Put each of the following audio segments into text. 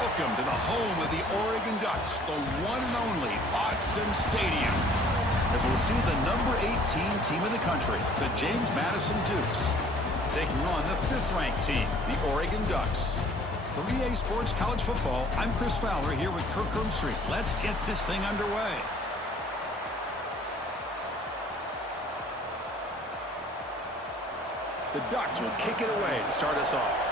Welcome to the home of the Oregon Ducks, the one and only Madison Stadium. As we'll see the number 18 team in the country, the James Madison Dukes, taking on the 5th-ranked team, the Oregon Ducks. For EA Sports College Football, I'm Chris Fowler here with Kirk Herbstreit. Let's get this thing underway. The Ducks will kick it away to start us off.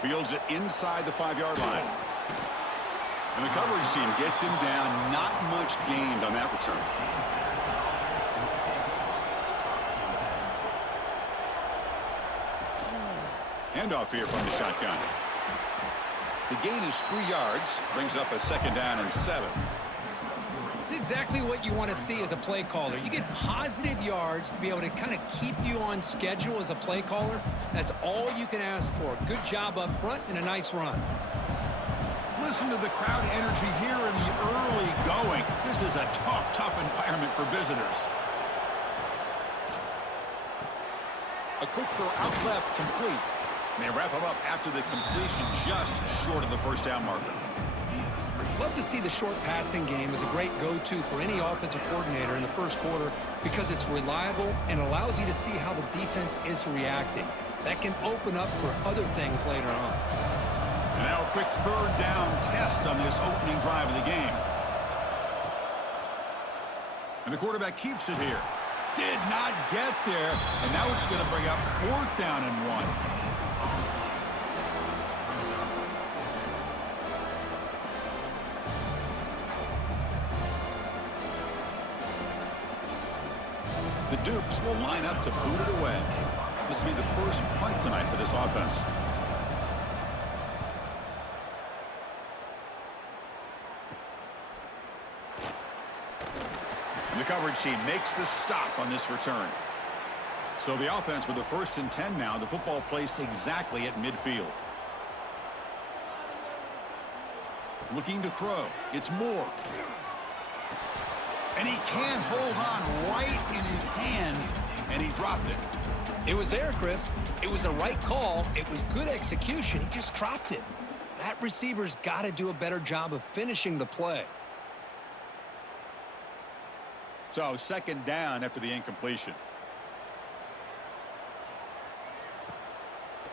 Fields it inside the 5-yard line. And the coverage team gets him down. Not much gained on that return. Handoff here from the shotgun. The gain is 3 yards. Brings up a 2nd down and 7. It's exactly what you want to see as a play caller. You get positive yards to be able to kind of keep you on schedule as a play caller. That's all you can ask for. Good job up front and a nice run. Listen to the crowd energy here in the early going. This is a tough environment for visitors. A quick throw out left, complete. And they wrap him up after the completion just short of the 1st down marker. Love to see the short passing game as a great go-to for any offensive coordinator in the first quarter because it's reliable and allows you to see how the defense is reacting. That can open up for other things later on. And now a quick 3rd down test on this opening drive of the game. And the quarterback keeps it here. Did not get there. And now it's going to bring up 4th down and 1. The Dukes will line up to boot it away. This will be the first punt tonight for this offense. And the coverage team makes the stop on this return. So the offense with the 1st and 10 now. The football placed exactly at midfield. Looking to throw. It's Moore. And he can't hold on right in his hands, and he dropped it. It was there, Chris. It was the right call. It was good execution. He just dropped it. That receiver's got to do a better job of finishing the play. So 2nd down after the incompletion.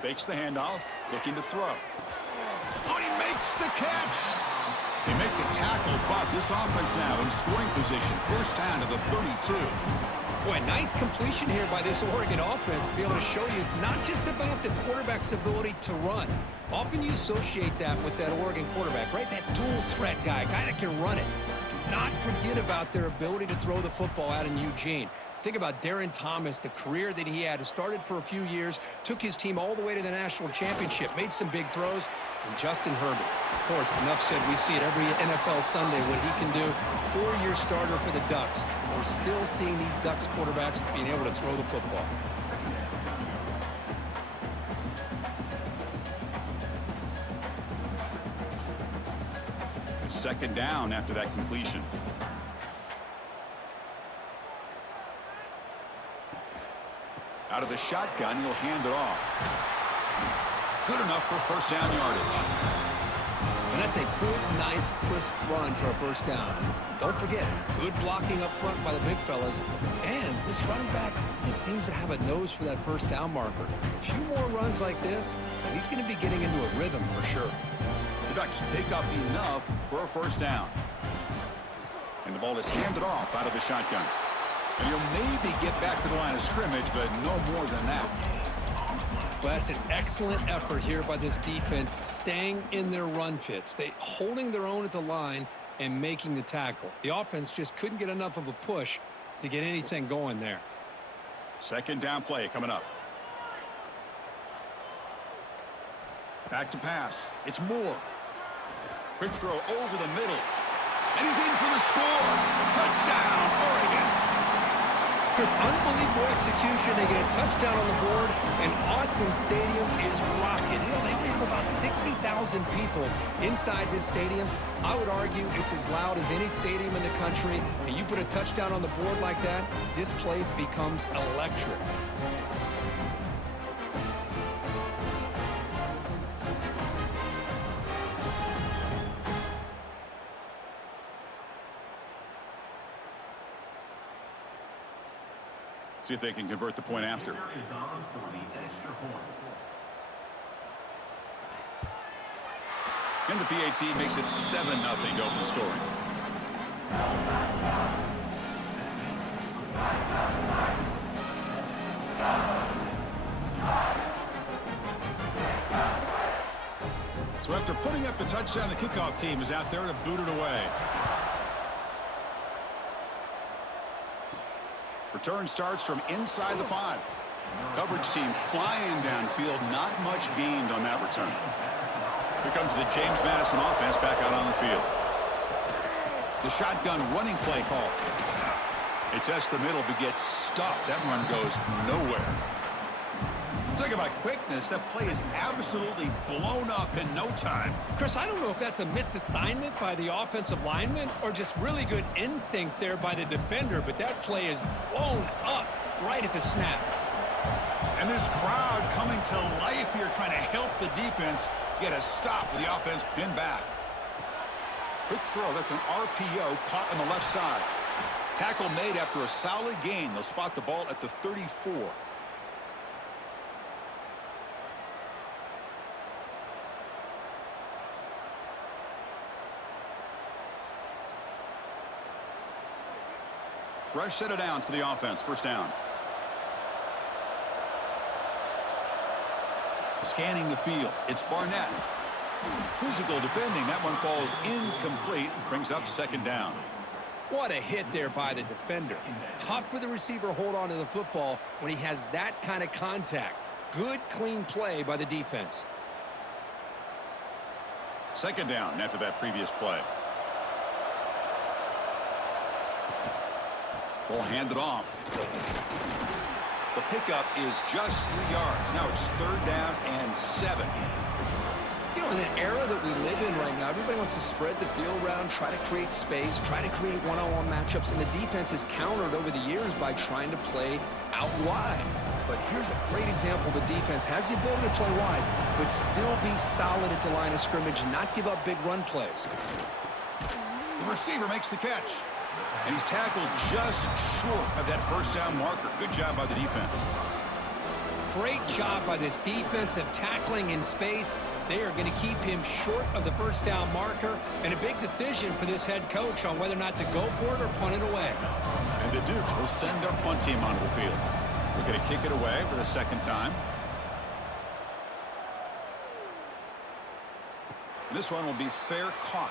Fakes the handoff, looking to throw. Oh, he makes the catch. They make the tackle, but this offense now in scoring position. 1st down to the 32. Boy, nice completion here by this Oregon offense to be able to show you it's not just about the quarterback's ability to run. Often you associate that with that Oregon quarterback, right? That dual threat guy that can run it. Do not forget about their ability to throw the football out in Eugene. Think about Darren Thomas, the career that he had. Started for a few years, took his team all the way to the national championship, made some big throws. And Justin Herbert. Of course, enough said, we see it every NFL Sunday what he can do. 4-year starter for the Ducks. We're still seeing these Ducks quarterbacks being able to throw the football. It's 2nd down after that completion. Out of the shotgun, he'll hand it off. Good enough for 1st down yardage. And that's a good, nice, crisp run for a 1st down. Don't forget, good blocking up front by the big fellas. And this running back just seems to have a nose for that 1st down marker. A few more runs like this, and he's going to be getting into a rhythm for sure. The Ducks pick up enough for a 1st down. And the ball is handed off out of the shotgun. And he'll maybe get back to the line of scrimmage, but no more than that. Well, that's an excellent effort here by this defense, staying in their run fits. Holding their own at the line and making the tackle. The offense just couldn't get enough of a push to get anything going there. 2nd down play coming up. Back to pass. It's Moore. Quick throw over the middle. And he's in for the score. Touchdown, Oregon. Chris, unbelievable execution. They get a touchdown on the board, and Madison Stadium is rocking. They only have about 60,000 people inside this stadium. I would argue it's as loud as any stadium in the country, and you put a touchdown on the board like that, this place becomes electric. See if they can convert the point after. And the PAT makes it 7-0 to open scoring. So after putting up a touchdown, the kickoff team is out there to boot it away. Return starts from inside the 5. Coverage team flying downfield. Not much gained on that return. Here comes the James Madison offense back out on the field. The shotgun running play call. It tests the middle but gets stuffed. That run goes nowhere. Talk about quickness. That play is absolutely blown up in no time. Chris, I don't know if that's a misassignment by the offensive lineman or just really good instincts there by the defender, but that play is blown up right at the snap. And this crowd coming to life here trying to help the defense get a stop with the offense pinned back. Quick throw. That's an RPO caught on the left side. Tackle made after a solid gain. They'll spot the ball at the 34. Fresh set of downs for the offense. First down. Scanning the field. It's Barnett. Physical defending. That one falls incomplete. Brings up second down. What a hit there by the defender. Tough for the receiver to hold on to the football when he has that kind of contact. Good, clean play by the defense. Second down after that previous play. Ball handed off. The pickup is just 3 yards. Now it's third down and 7. You know, in an era that we live in right now, everybody wants to spread the field around, try to create space, try to create one-on-one matchups, and the defense is countered over the years by trying to play out wide. But here's a great example. The defense has the ability to play wide, but still be solid at the line of scrimmage, not give up big run plays. The receiver makes the catch. And he's tackled just short of that first down marker. Good job by the defense. Great job by this defensive tackling in space. They are going to keep him short of the first down marker. And a big decision for this head coach on whether or not to go for it or punt it away. And the Dukes will send their punt team onto the field. We're going to kick it away for the second time. And this one will be fair caught.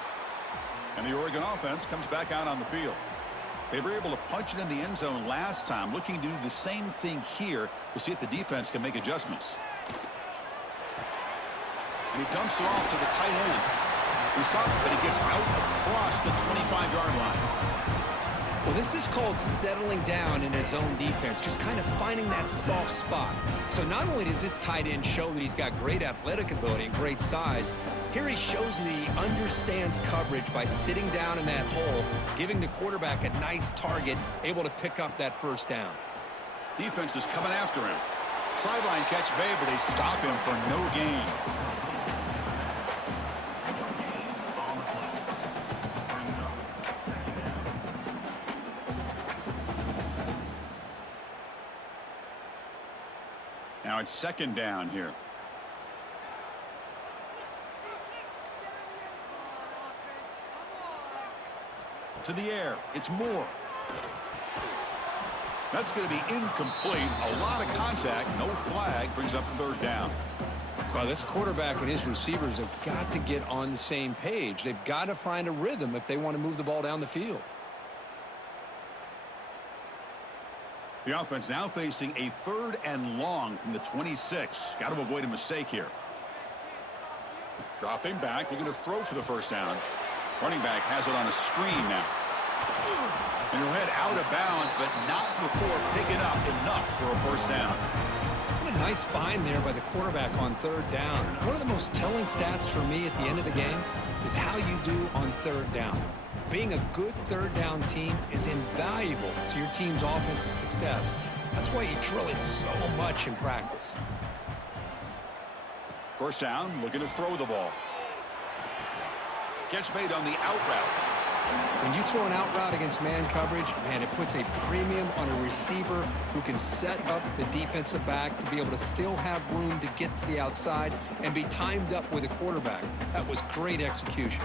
And the Oregon offense comes back out on the field. They were able to punch it in the end zone last time, looking to do the same thing here to see if the defense can make adjustments. And he dumps it off to the tight end. He stopped, but he gets out across the 25-yard line. Well, this is called settling down in his own defense, just kind of finding that soft spot. So not only does this tight end show that he's got great athletic ability and great size, here he shows that he understands coverage by sitting down in that hole, giving the quarterback a nice target, able to pick up that first down. Defense is coming after him. Sideline catch made, but they stop him for no gain. Now it's second down here. To the air. It's Moore. That's going to be incomplete. A lot of contact. No flag. Brings up third down. Well, this quarterback and his receivers have got to get on the same page. They've got to find a rhythm if they want to move the ball down the field. The offense now facing a third and long from the 26. Got to avoid a mistake here. Dropping back, looking to throw for the first down. Running back has it on a screen now. And he'll head out of bounds, but not before picking up enough for a first down. What a nice find there by the quarterback on third down. One of the most telling stats for me at the end of the game is how you do on third down. Being a good third down team is invaluable to your team's offensive success. That's why you drill it so much in practice. First down, looking to throw the ball. Catch made on the out route. When you throw an out route against man coverage, man, it puts a premium on a receiver who can set up the defensive back to be able to still have room to get to the outside and be timed up with a quarterback. That was great execution.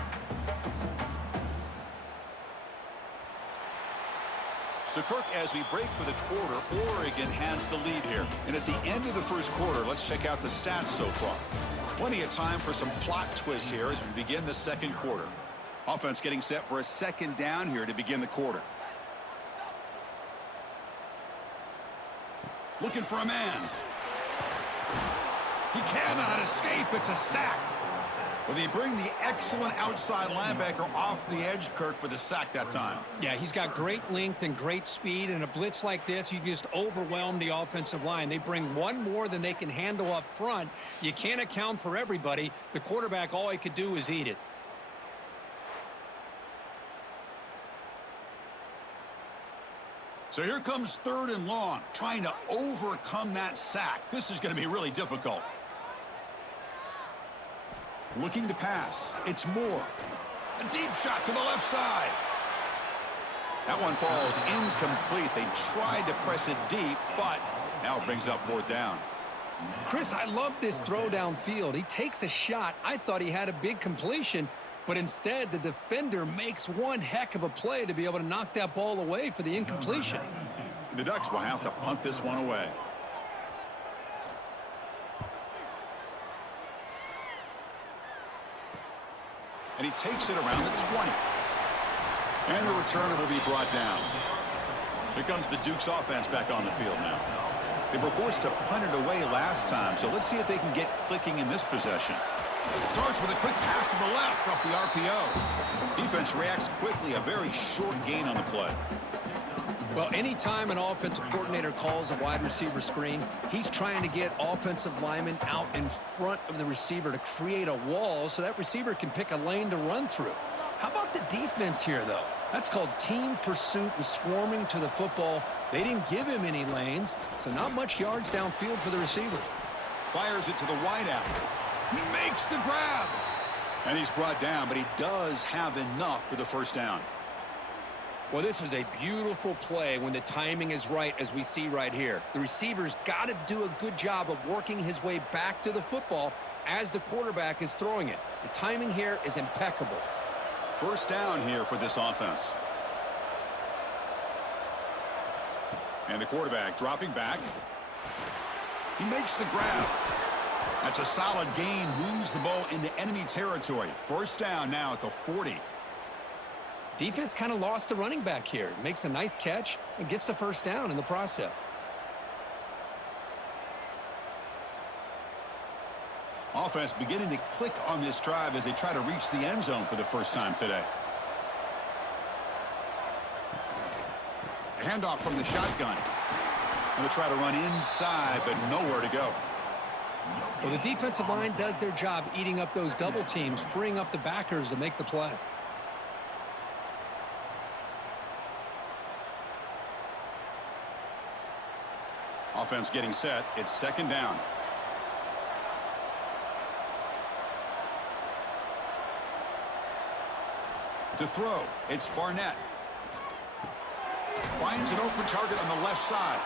So, Kirk, as we break for the quarter, Oregon has the lead here. And at the end of the first quarter, let's check out the stats so far. Plenty of time for some plot twists here as we begin the second quarter. Offense getting set for a second down here to begin the quarter. Looking for a man. He cannot escape. It's a sack. Well, they bring the excellent outside linebacker off the edge, Kirk, for the sack that time. Yeah, he's got great length and great speed. And a blitz like this, you just overwhelm the offensive line. They bring one more than they can handle up front. You can't account for everybody. The quarterback, all he could do is eat it. So here comes 3rd and long, trying to overcome that sack. This is going to be really difficult. Looking to pass. It's Moore. A deep shot to the left side. That one falls incomplete. They tried to press it deep, but now it brings up 4th down. Chris, I love this throw downfield. He takes a shot. I thought he had a big completion, but instead the defender makes one heck of a play to be able to knock that ball away for the incompletion. The Ducks will have to punt this one away. And he takes it around the 20. And the returner will be brought down. Here comes the Duke's offense back on the field now. They were forced to punt it away last time, so let's see if they can get clicking in this possession. Starts with a quick pass to the left off the RPO. Defense reacts quickly, a very short gain on the play. Well, anytime an offensive coordinator calls a wide receiver screen, he's trying to get offensive linemen out in front of the receiver to create a wall so that receiver can pick a lane to run through. How about the defense here, though? That's called team pursuit and swarming to the football. They didn't give him any lanes, so not much yards downfield for the receiver. Fires it to the wideout. He makes the grab. And he's brought down, but he does have enough for the first down. Well, this is a beautiful play when the timing is right, as we see right here. The receiver's got to do a good job of working his way back to the football as the quarterback is throwing it. The timing here is impeccable. First down here for this offense. And the quarterback dropping back. He makes the grab. That's a solid gain, moves the ball into enemy territory. First down now at the 40. Defense kind of lost the running back here. Makes a nice catch and gets the first down in the process. Offense beginning to click on this drive as they try to reach the end zone for the first time today. A handoff from the shotgun. And they try to run inside, but nowhere to go. Well, the defensive line does their job eating up those double teams, freeing up the backers to make the play. Offense getting set. It's second down. To throw, it's Barnett. Finds an open target on the left side.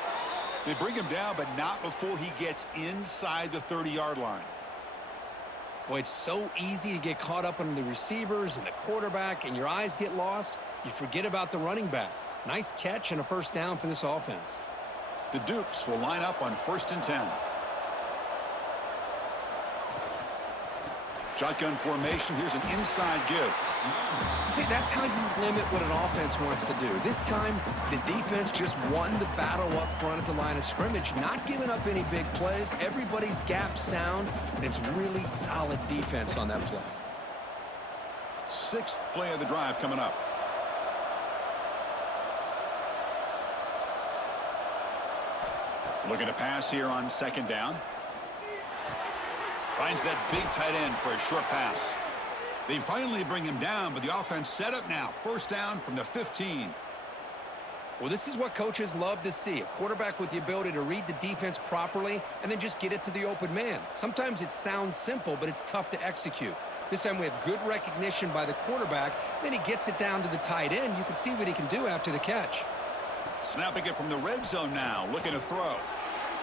They bring him down, but not before he gets inside the 30-yard line. Boy, it's so easy to get caught up on the receivers and the quarterback, and your eyes get lost. You forget about the running back. Nice catch and a first down for this offense. The Dukes will line up on 1st and 10. Shotgun formation. Here's an inside give. See, that's how you limit what an offense wants to do. This time, the defense just won the battle up front at the line of scrimmage, not giving up any big plays. Everybody's gap sound, and it's really solid defense on that play. 6th play of the drive coming up. Looking to pass here on second down. Finds that big tight end for a short pass. They finally bring him down, but the offense set up now. First down from the 15. Well, this is what coaches love to see. A quarterback with the ability to read the defense properly and then just get it to the open man. Sometimes it sounds simple, but it's tough to execute. This time we have good recognition by the quarterback. Then he gets it down to the tight end. You can see what he can do after the catch. Snapping it from the red zone now. Looking to throw.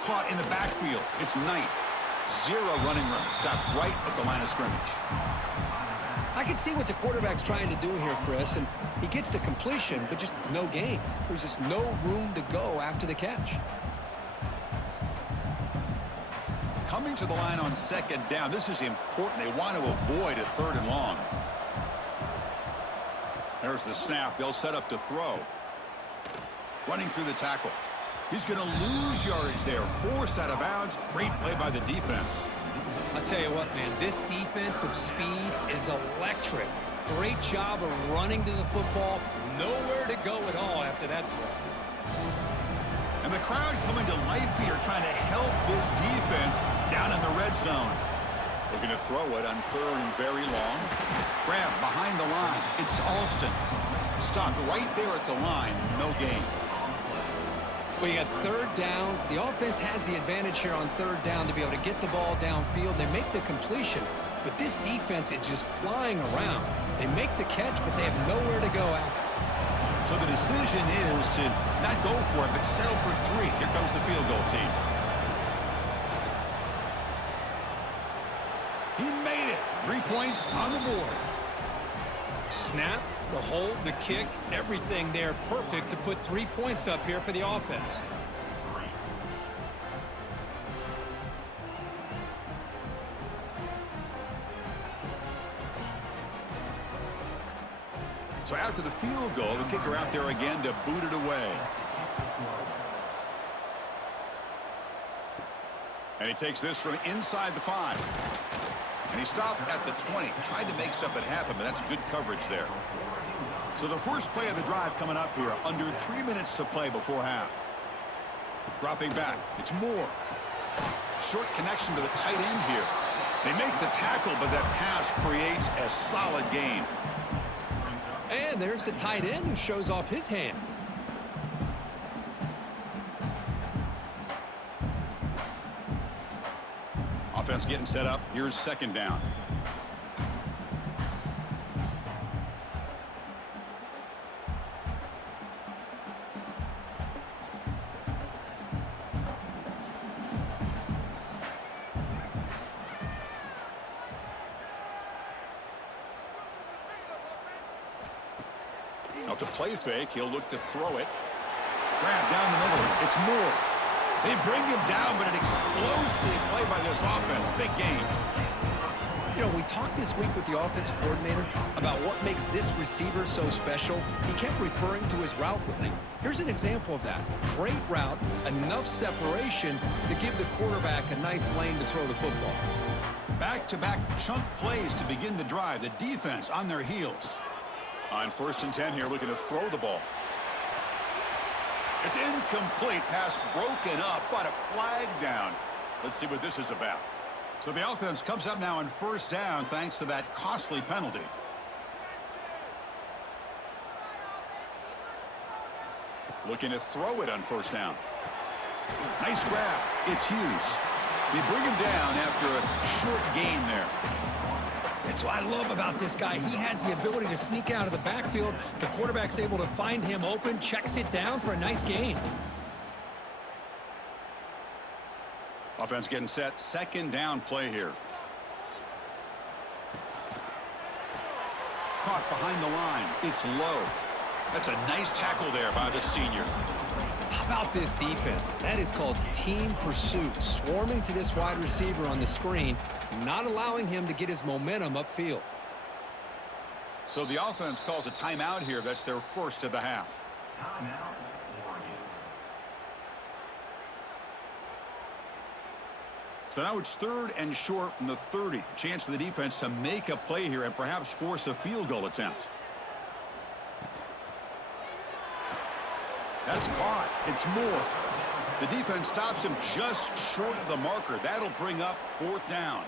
Caught in the backfield. It's Knight. Zero running room. Stopped right at the line of scrimmage. I can see what the quarterback's trying to do here, Chris, and he gets the completion, but just no gain. There's just no room to go after the catch. Coming to the line on second down. This is important. They want to avoid a 3rd and long. There's the snap. They'll set up to throw. Running through the tackle. He's going to lose yardage there. Forced out of bounds. Great play by the defense. I'll tell you what, man, this defensive speed is electric. Great job of running to the football. Nowhere to go at all after that throw. And the crowd coming to life here, trying to help this defense down in the red zone. Looking to throw it on 3rd and very long. Grab behind the line. It's Alston. Stopped right there at the line. No gain. Well, you got 3rd down. The offense has the advantage here on 3rd down to be able to get the ball downfield. They make the completion, but this defense is just flying around. They make the catch, but they have nowhere to go after. So the decision is to not go for it, but settle for 3. Here comes the field goal team. He made it. 3 points on the board. Snap, the hold, the kick, everything there perfect to put 3 points up here for the offense. So after the field goal, the kicker out there again to boot it away. And he takes this from inside the 5. And he stopped at the 20. Tried to make something happen, but that's good coverage there. So the first play of the drive coming up here. Under 3 minutes to play before half. Dropping back. It's Moore. Short connection to the tight end here. They make the tackle, but that pass creates a solid gain. And there's the tight end who shows off his hands. Offense getting set up. Here's 2nd down. Off the play fake, he'll look to throw it. Grab down the middle. It's Moore. They bring him down, but an explosive play by this offense. Big game. You know, we talked this week with the offensive coordinator about what makes this receiver so special. He kept referring to his route running. Here's an example of that. Great route, enough separation to give the quarterback a nice lane to throw the football. Back-to-back chunk plays to begin the drive. The defense on their heels. On 1st and 10 here, looking to throw the ball. It's incomplete. Pass broken up, but a flag down. Let's see what this is about. So the offense comes up now on 1st down thanks to that costly penalty. Looking to throw it on 1st down. Nice grab. It's Hughes. They bring him down after a short gain there. That's what I love about this guy. He has the ability to sneak out of the backfield. The quarterback's able to find him open, checks it down for a nice gain. Offense getting set. 2nd down play here. Caught behind the line. It's low. That's a nice tackle there by the senior. How about this defense? That is called team pursuit. Swarming to this wide receiver on the screen, not allowing him to get his momentum upfield. So the offense calls a timeout here. That's their 1st of the half. So now it's 3rd and short from the 30. A chance for the defense to make a play here and perhaps force a field goal attempt. That's caught. It's Moore. The defense stops him just short of the marker. That'll bring up 4th down.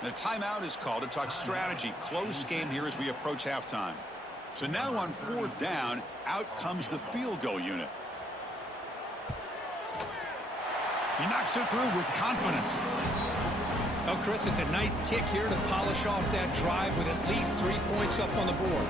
And a timeout is called to talk strategy. Close game here as we approach halftime. So now on 4th down, out comes the field goal unit. He knocks it through with confidence. Oh, Chris, it's a nice kick here to polish off that drive with at least 3 points up on the board.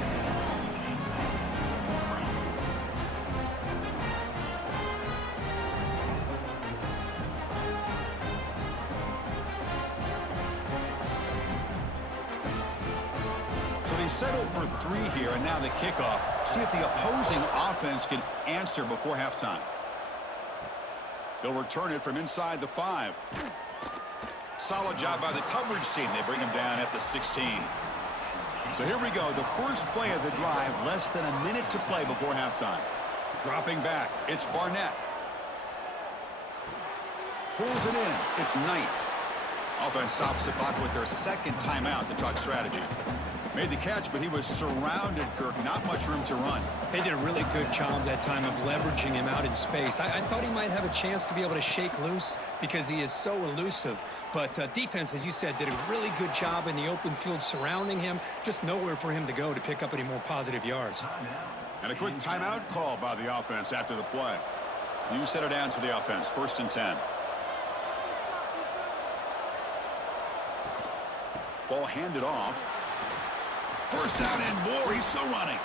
So they settle for 3 here, and now the kickoff. See if the opposing offense can answer before halftime. They'll return it from inside the 5. Solid job by the coverage team. They bring him down at the 16. So here we go. The first play of the drive, less than a minute to play before halftime. Dropping back, it's Barnett. Pulls it in, it's Knight. Offense stops the clock with their second timeout to talk strategy. Made the catch, but he was surrounded, Kirk. Not much room to run. They did a really good job that time of leveraging him out in space. I thought he might have a chance to be able to shake loose because he is so elusive. But defense, as you said, did a really good job in the open field surrounding him. Just nowhere for him to go to pick up any more positive yards. And a quick timeout call by the offense after the play. You set it down to the offense. 1st and 10. Ball handed off. First down and more. He's still running.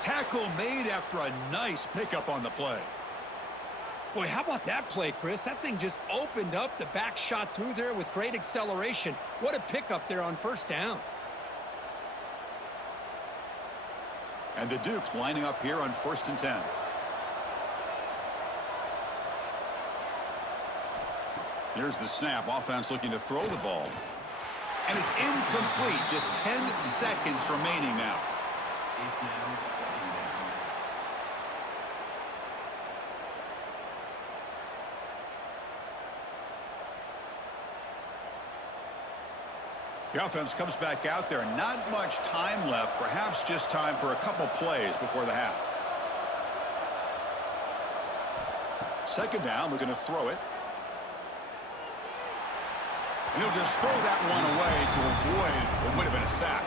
Tackle made after a nice pickup on the play. Boy, how about that play, Chris? That thing just opened up. The back shot through there with great acceleration. What a pickup there on 1st down. And the Dukes lining up here on 1st and 10. Here's the snap. Offense looking to throw the ball. And it's incomplete. Just 10 seconds remaining now. The offense comes back out there. Not much time left. Perhaps just time for a couple plays before the half. 2nd down. We're going to throw it. And he'll just throw that one away to avoid what would have been a sack.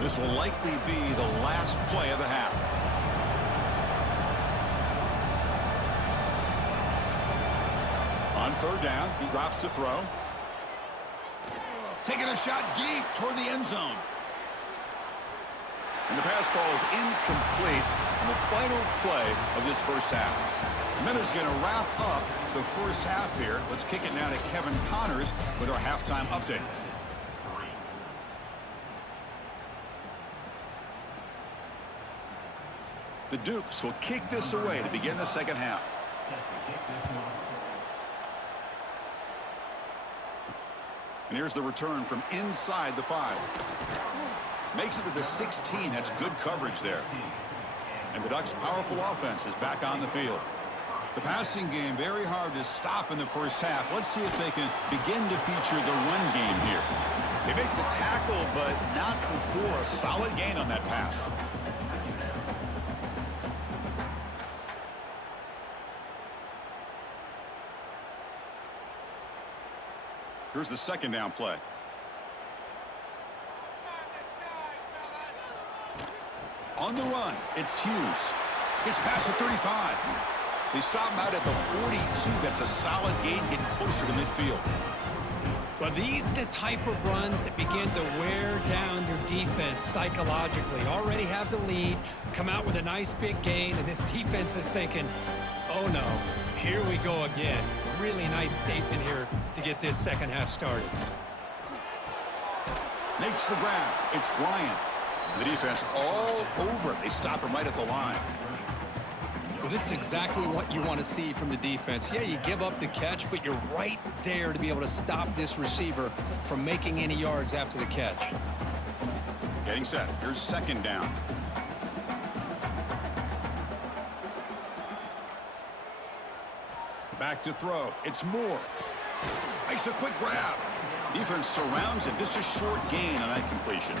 This will likely be the last play of the half. On 3rd down, he drops to throw. Taking a shot deep toward the end zone. And the pass ball is incomplete on the final play of this 1st half. And then it's going to wrap up the 1st half here. Let's kick it now to Kevin Connors with our halftime update. The Dukes will kick this away to begin the 2nd half. And here's the return from inside the 5. Makes it to the 16. That's good coverage there. And the Ducks' powerful offense is back on the field. The passing game very hard to stop in the 1st half. Let's see if they can begin to feature the run game here. They make the tackle, but not before a solid gain on that pass. Here's the 2nd down play. On the run, it's Hughes. Gets past the 35. They stop him out at the 42. That's a solid gain, getting closer to midfield. Well, these are the type of runs that begin to wear down your defense psychologically. Already have the lead, come out with a nice big gain, and this defense is thinking, oh no, here we go again. Really nice statement here to get this 2nd half started. Makes the grab. It's Bryant. The defense all over. They stop him right at the line. Well, this is exactly what you want to see from the defense. Yeah, you give up the catch, but you're right there to be able to stop this receiver from making any yards after the catch. Getting set. Here's 2nd down. Back to throw. It's Moore. Makes a quick grab. Defense surrounds him. Just a short gain on that completion.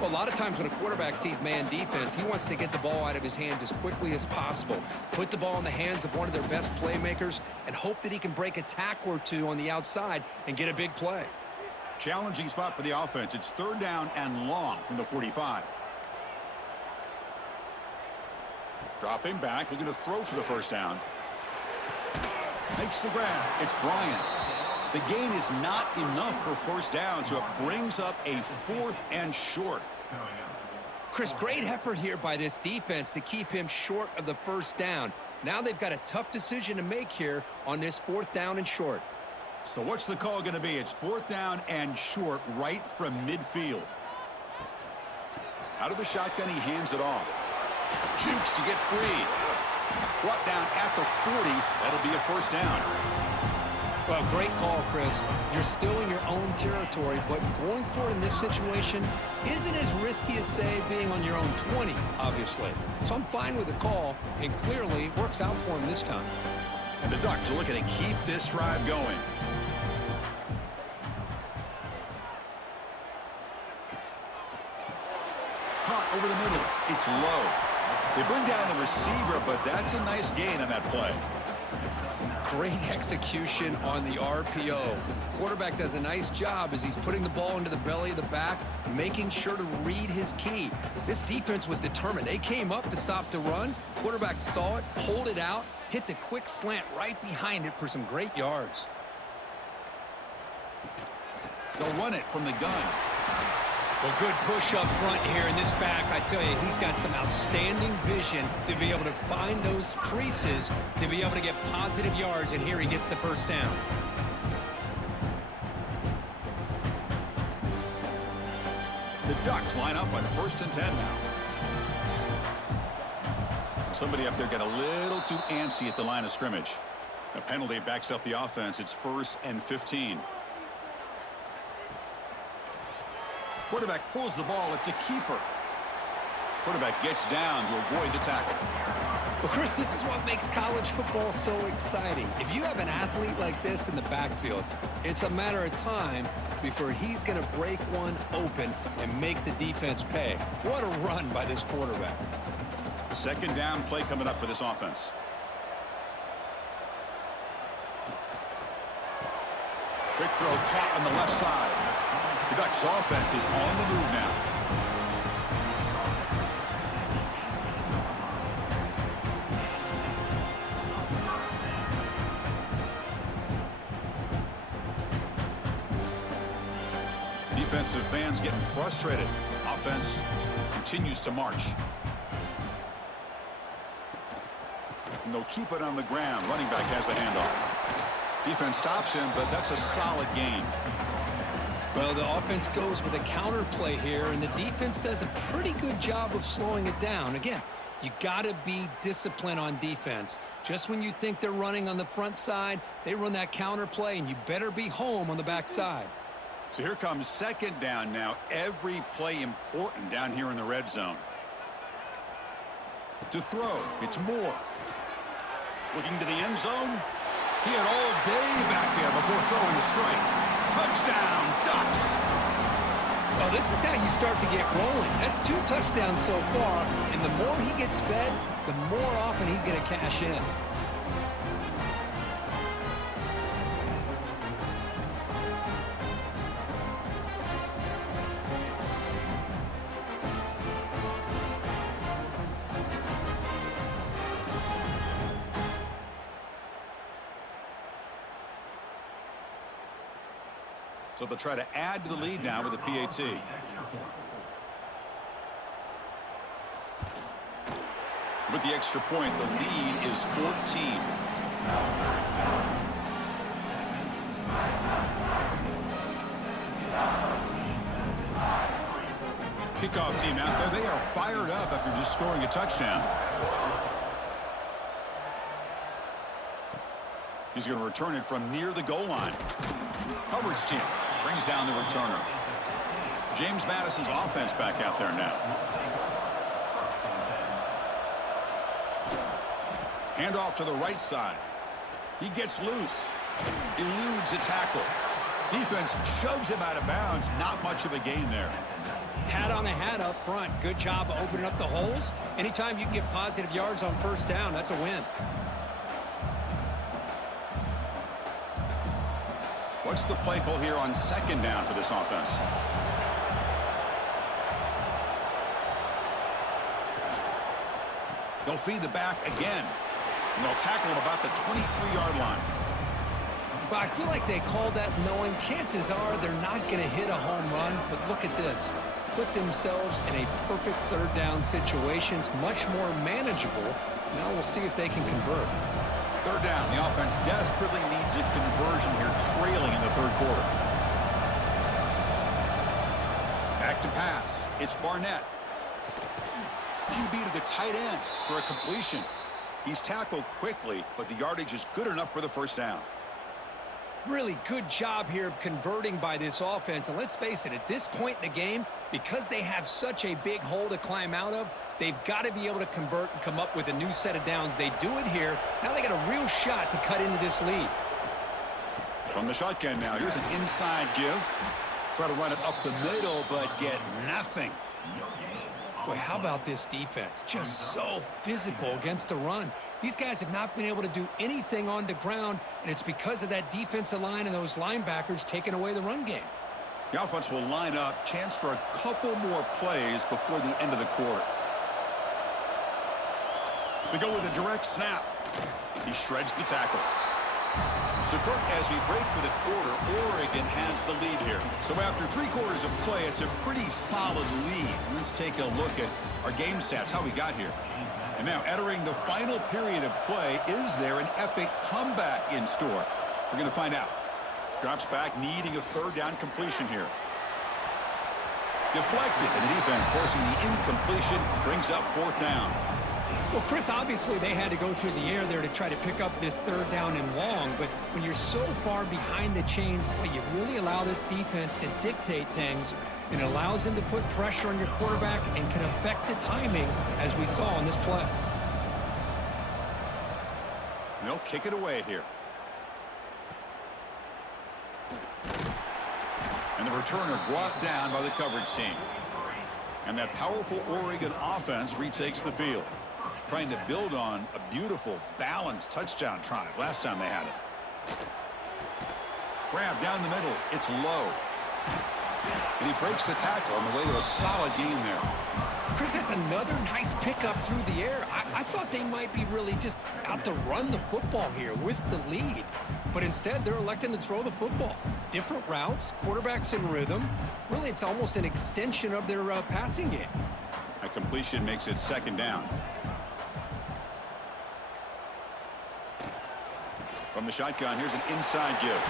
Well, a lot of times when a quarterback sees man defense, he wants to get the ball out of his hands as quickly as possible, put the ball in the hands of one of their best playmakers, and hope that he can break a tackle or two on the outside and get a big play. Challenging spot for the offense. It's 3rd down and long from the 45. Dropping back, looking to throw for the 1st down. Makes the grab. It's Bryant. The gain is not enough for 1st down, so it brings up a 4th and short. Chris, great effort here by this defense to keep him short of the 1st down. Now they've got a tough decision to make here on this 4th down and short. So what's the call going to be? It's 4th down and short right from midfield. Out of the shotgun, he hands it off. Jukes to get free. Brought down after 40. That'll be a 1st down. Well, great call, Chris. You're still in your own territory, but going for it in this situation isn't as risky as, say, being on your own 20, obviously. So I'm fine with the call, and clearly it works out for him this time. And the Ducks are looking to keep this drive going. Caught over the middle. It's low. They bring down the receiver, but that's a nice gain on that play. Great execution on the RPO. Quarterback does a nice job as he's putting the ball into the belly of the back, making sure to read his key. This defense was determined. They came up to stop the run. Quarterback saw it, pulled it out, hit the quick slant right behind it for some great yards. They'll run it from the gun. Well, good push up front here in this back. I tell you, he's got some outstanding vision to be able to find those creases, to be able to get positive yards, and here he gets the 1st down. The Ducks line up on 1st and 10 now. Somebody up there got a little too antsy at the line of scrimmage. A penalty backs up the offense. It's 1st and 15. Quarterback pulls the ball. It's a keeper. Quarterback gets down to avoid the tackle. Well, Chris, this is what makes college football so exciting. If you have an athlete like this in the backfield, it's a matter of time before he's going to break one open and make the defense pay. What a run by this quarterback. 2nd down play coming up for this offense. Quick throw caught on the left side. The Ducks offense is on the move now. Defensive fans getting frustrated. Offense continues to march. And they'll keep it on the ground. Running back has the handoff. Defense stops him, but that's a solid gain. Well, the offense goes with a counter play here, and the defense does a pretty good job of slowing it down. Again, you got to be disciplined on defense. Just when you think they're running on the front side, they run that counter play, and you better be home on the back side. So here comes 2nd down now. Every play important down here in the red zone. To throw, it's Moore. Looking to the end zone. He had all day back there before throwing the strike. Touchdown, Ducks. Well, this is how you start to get rolling. That's 2 touchdowns so far, and the more he gets fed, the more often he's going to cash in. So they'll try to add to the lead now with a PAT. With the extra point, the lead is 14. Kickoff team out there. They are fired up after just scoring a touchdown. He's going to return it from near the goal line. Coverage team brings down the returner. James Madison's offense back out there now. Handoff to the right side. He gets loose. Eludes a tackle. Defense shoves him out of bounds. Not much of a gain there. Hat on a hat front. Good job of opening up the holes. Anytime you can get positive yards on first down, that's a win. What's the play call here on second down for this offense? They'll feed the back again, and they'll tackle him about the 23-yard line. But I feel like they called that knowing chances are they're not going to hit a home run. But look at this. Put themselves in a perfect third down situation. It's much more manageable. Now we'll see if they can convert. Third down. The offense desperately needs a conversion here, trailing in the third quarter. Back to pass. It's Barnett. QB to the tight end for a completion. He's tackled quickly, but the yardage is good enough for the first down. Really good job here of converting by this offense. And let's face it, at this point in the game, because they have such a big hole to climb out of, they've got to be able to convert and come up with a new set of downs. They do it here. Now they got a real shot to cut into this lead. From the shotgun now, here's an inside give. Try to run it up the middle, but get nothing. Boy, how about this defense? Just so physical against the run. These guys have not been able to do anything on the ground, and it's because of that defensive line and those linebackers taking away the run game. The offense will line up. Chance for a couple more plays before the end of the quarter. They go with a direct snap. He shreds the tackle. So, Kirk, as we break for the quarter, Oregon has the lead here. So after 3 quarters of play, it's a pretty solid lead. Let's take a look at our game stats, how we got here. And now, entering the final period of play, is there an epic comeback in store? We're going to find out. Drops back, needing a third down completion here. Deflected, and the defense forcing the incompletion, brings up fourth down. Well, Chris, obviously they had to go through the air there to try to pick up this third down and long, but when you're so far behind the chains, boy, you really allow this defense to dictate things, and it allows them to put pressure on your quarterback and can affect the timing, as we saw in this play. They'll kick it away here. And the returner brought down by the coverage team. And that powerful Oregon offense retakes the field, trying to build on a beautiful, balanced touchdown drive last time they had it. Grab down the middle. It's low. And he breaks the tackle on the way to a solid gain there. Chris, that's another nice pickup through the air. I thought they might be really just out to run the football here with the lead. But instead, they're electing to throw the football. Different routes, quarterbacks in rhythm. Really, it's almost an extension of their passing game. A completion makes it second down. From the shotgun, here's an inside give.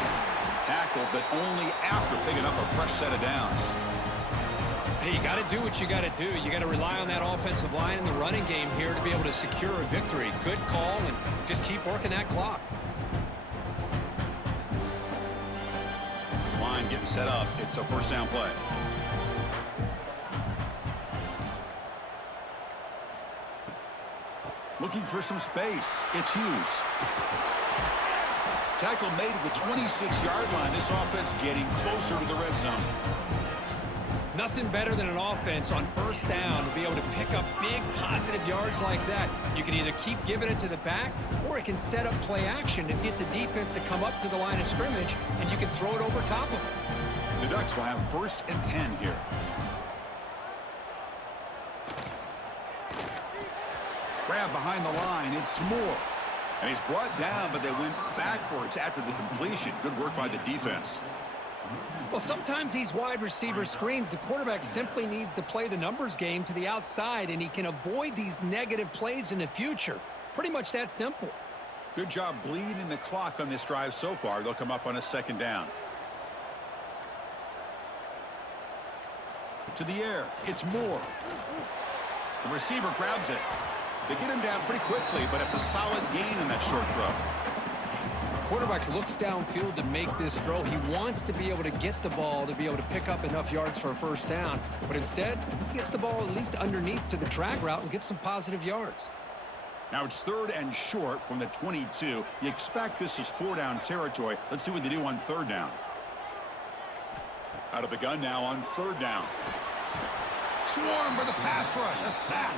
Tackle, but only after picking up a fresh set of downs. Hey, you got to do what you got to do. You got to rely on that offensive line in the running game here to be able to secure a victory. Good call, and just keep working that clock. This line getting set up. It's a first down play. Looking for some space. It's Hughes. Tackle made at the 26-yard line. This offense getting closer to the red zone. Nothing better than an offense on first down to be able to pick up big positive yards like that. You can either keep giving it to the back, or it can set up play action to get the defense to come up to the line of scrimmage, and you can throw it over top of them. The Ducks will have 1st and 10 here. Grab behind the line. It's Moore. And he's brought down, but they went backwards after the completion. Good work by the defense. Well, sometimes these wide receiver screens, the quarterback simply needs to play the numbers game to the outside, and he can avoid these negative plays in the future. Pretty much that simple. Good job bleeding the clock on this drive so far. They'll come up on a second down. To the air. It's Moore. The receiver grabs it. They get him down pretty quickly, but it's a solid gain in that short throw. Quarterback looks downfield to make this throw. He wants to be able to get the ball to be able to pick up enough yards for a first down. But instead, he gets the ball at least underneath to the drag route and gets some positive yards. Now it's 3rd and short from the 22. You expect this is 4-down territory. Let's see what they do on 3rd down. Out of the gun now on 3rd down. swarmed by the pass rush. A sack.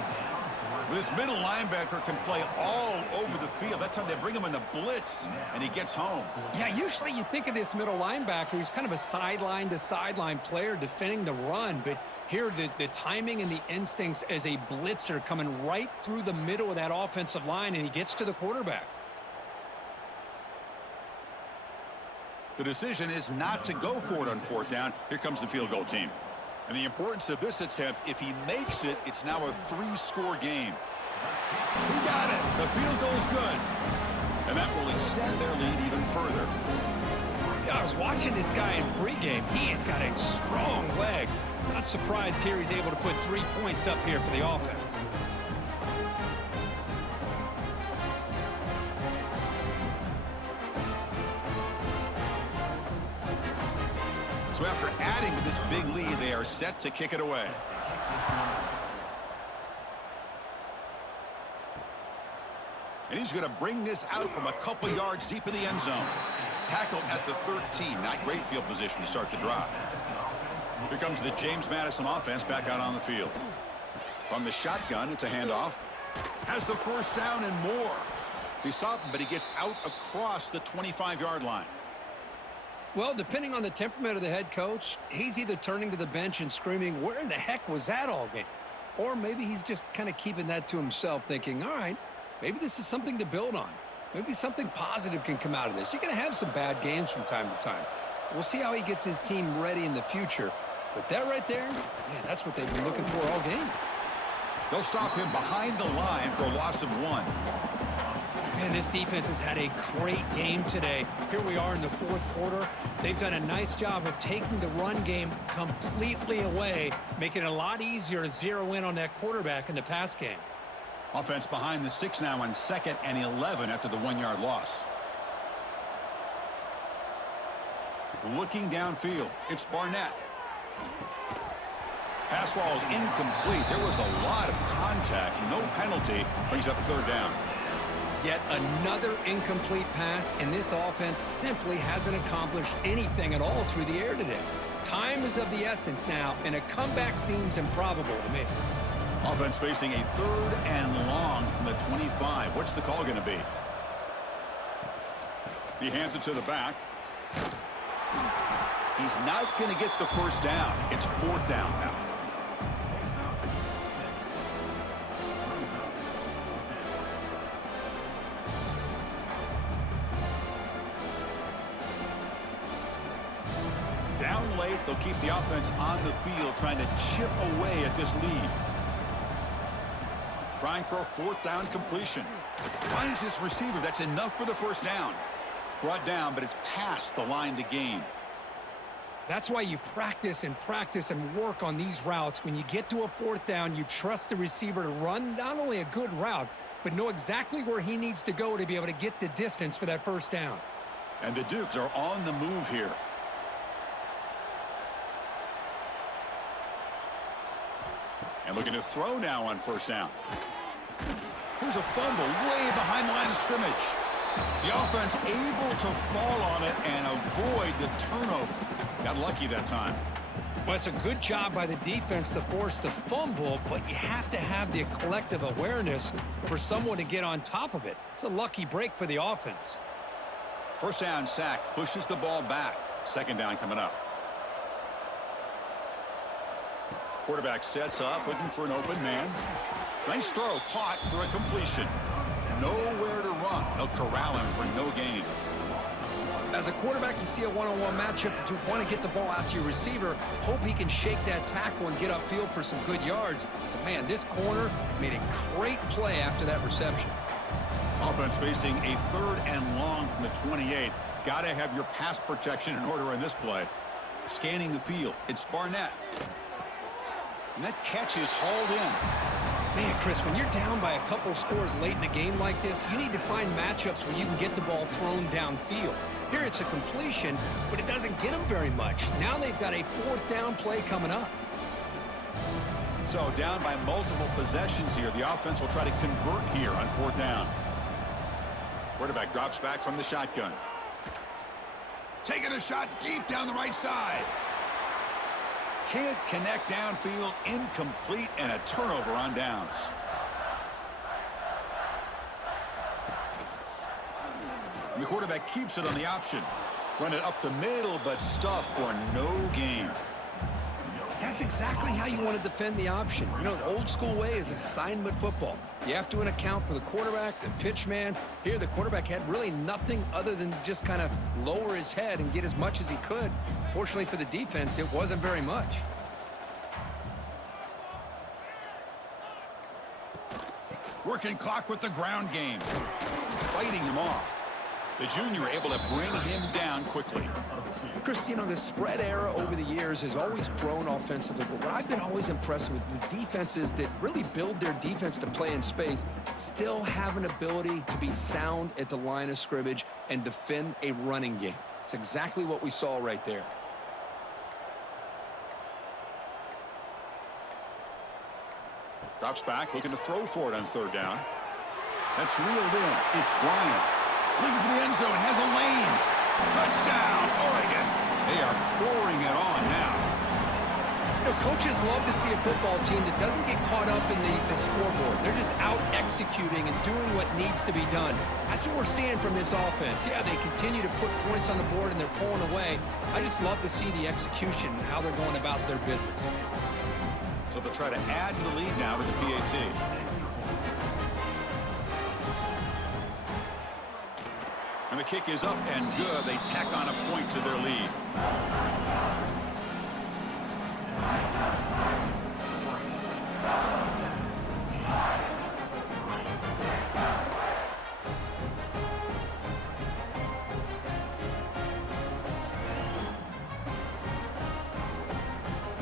This middle linebacker can play all over the field. That's how they bring him in the blitz, and he gets home. Yeah, usually you think of this middle linebacker. He's kind of a sideline-to-sideline player defending the run. But here, the timing and the instincts as a blitzer coming right through the middle of that offensive line, and he gets to the quarterback. The decision is not to go for it on fourth down. Here comes the field goal team. And the importance of this attempt, if he makes it, it's now a 3-score game. He got it. The field goal is good. And that will extend their lead even further. Yeah, I was watching this guy in pregame. He has got a strong leg. Not surprised here he's able to put 3 points up here for the offense. So after adding to this big lead, they are set to kick it away. And he's going to bring this out from a couple yards deep in the end zone. Tackled at the 13. Not great field position to start the drive. Here comes the James Madison offense back out on the field. From the shotgun, it's a handoff. Has the first down and more. He stopped him, but he gets out across the 25-yard line. Well, depending on the temperament of the head coach, he's either turning to the bench and screaming, where in the heck was that all game? Or maybe he's just kind of keeping that to himself, thinking, all right, maybe this is something to build on. Maybe something positive can come out of this. You're going to have some bad games from time to time. We'll see how he gets his team ready in the future. But that right there, man, that's what they've been looking for all game. They'll stop him behind the line for a loss of 1. Man, this defense has had a great game today. Here we are in the fourth quarter. They've done a nice job of taking the run game completely away, making it a lot easier to zero in on that quarterback in the pass game. Offense behind the 6 now on 2nd and 11 after the 1-yard loss. Looking downfield, it's Barnett. Pass ball is incomplete. There was a lot of contact. No penalty. Brings up 3rd down. Yet another incomplete pass, and this offense simply hasn't accomplished anything at all through the air today. Time is of the essence now, and a comeback seems improbable to me. Offense facing a 3rd and long from the 25. What's the call going to be? He hands it to the back. He's not going to get the first down. It's 4th down now. Down late, they'll keep the offense on the field, trying to chip away at this lead. Trying for a 4th down completion. Finds his receiver. That's enough for the first down. Brought down, but it's past the line to gain. That's why you practice and work on these routes. When you get to a 4th down, you trust the receiver to run not only a good route, but know exactly where he needs to go to be able to get the distance for that first down. And the Dukes are on the move here. And looking to throw now on 1st down. Here's a fumble way behind the line of scrimmage. The offense able to fall on it and avoid the turnover. Got lucky that time. Well, it's a good job by the defense to force the fumble, but you have to have the collective awareness for someone to get on top of it. It's a lucky break for the offense. 1st down sack pushes the ball back. 2nd down coming up. Quarterback sets up, looking for an open man. Nice throw, caught for a completion. Nowhere to run. They'll corral him for no gain. As a quarterback, you see a one-on-one matchup. You want to get the ball out to your receiver. Hope he can shake that tackle and get upfield for some good yards. But man, this corner made a great play after that reception. Offense facing a 3rd and long from the 28. Got to have your pass protection in order in this play. Scanning the field, it's Barnett. And that catch is hauled in. Man, Chris, when you're down by a couple scores late in a game like this, you need to find matchups where you can get the ball thrown downfield. Here it's a completion, but it doesn't get them very much. Now they've got a 4th down play coming up. So down by multiple possessions here. The offense will try to convert here on 4th down. Quarterback drops back from the shotgun. Taking a shot deep down the right side. Can't connect downfield, incomplete, and a turnover on downs. And the quarterback keeps it on the option. Run it up the middle, but stuffed for no gain. That's exactly how you want to defend the option. You know, the old school way is assignment football. You have to account for the quarterback, the pitch man. Here, the quarterback had really nothing other than just kind of lower his head and get as much as he could. Fortunately for the defense, it wasn't very much. Working clock with the ground game. Fighting him off. The junior able to bring him down quickly. Chris, you know, the spread era over the years has always grown offensively, but what I've been always impressed with defenses that really build their defense to play in space still have an ability to be sound at the line of scrimmage and defend a running game. It's exactly what we saw right there. Drops back, looking to throw for it on third down. That's reeled in. It's Bryant. Looking for the end zone, has a lane. Touchdown, Oregon. They are pouring it on now. You know, coaches love to see a football team that doesn't get caught up in the scoreboard. They're just out executing and doing what needs to be done. That's what we're seeing from this offense. Yeah, they continue to put points on the board and they're pulling away. I just love to see the execution and how they're going about their business. So they'll try to add to the lead now with the PAT. And the kick is up and good. They tack on a point to their lead.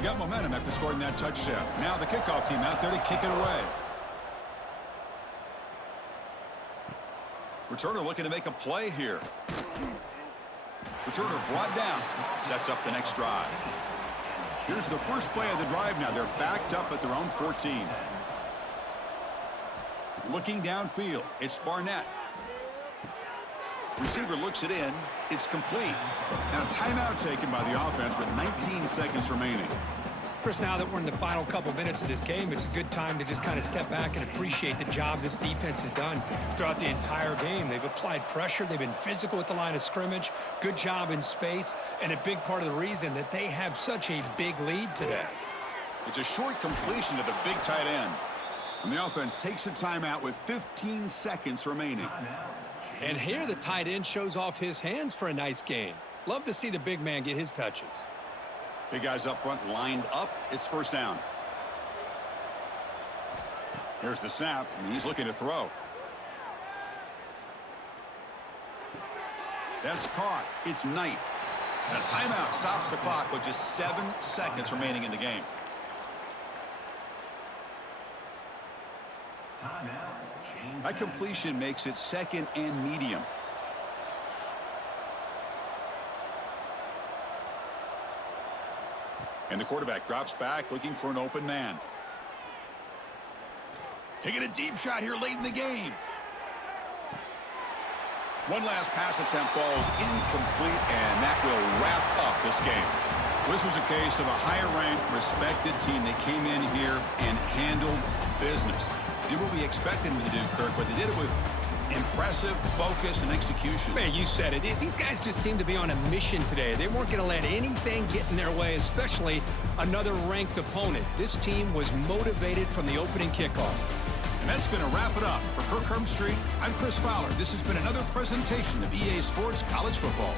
Got momentum after scoring that touchdown. Now the kickoff team out there to kick it away. Returner looking to make a play here. Returner brought down. Sets up the next drive. Here's the first play of the drive now. They're backed up at their own 14. Looking downfield. It's Barnett. Receiver looks it in. It's complete. And a timeout taken by the offense with 19 seconds remaining. Chris, now that we're in the final couple minutes of this game, it's a good time to just kind of step back and appreciate the job this defense has done throughout the entire game. They've applied pressure. They've been physical at the line of scrimmage. Good job in space. And a big part of the reason that they have such a big lead today. It's a short completion to the big tight end. And the offense takes a timeout with 15 seconds remaining. And here the tight end shows off his hands for a nice game. Love to see the big man get his touches. Big guys up front lined up. It's first down. Here's the snap, and he's looking to throw. That's caught. It's Knight. And a timeout stops the clock with just 7 seconds remaining in the game. That completion makes it second and medium. And the quarterback drops back looking for an open man. Taking a deep shot here late in the game. One last pass attempt falls incomplete, and that will wrap up this game. This was a case of a higher-ranked, respected team that came in here and handled business. Did what we expected them to do, Kirk, but they did it with impressive focus and execution. Man, you said it. These guys just seem to be on a mission today. They weren't going to let anything get in their way, especially another ranked opponent. This team was motivated from the opening kickoff. And that's going to wrap it up. For Kirk Street, I'm Chris Fowler. This has been another presentation of EA Sports College Football.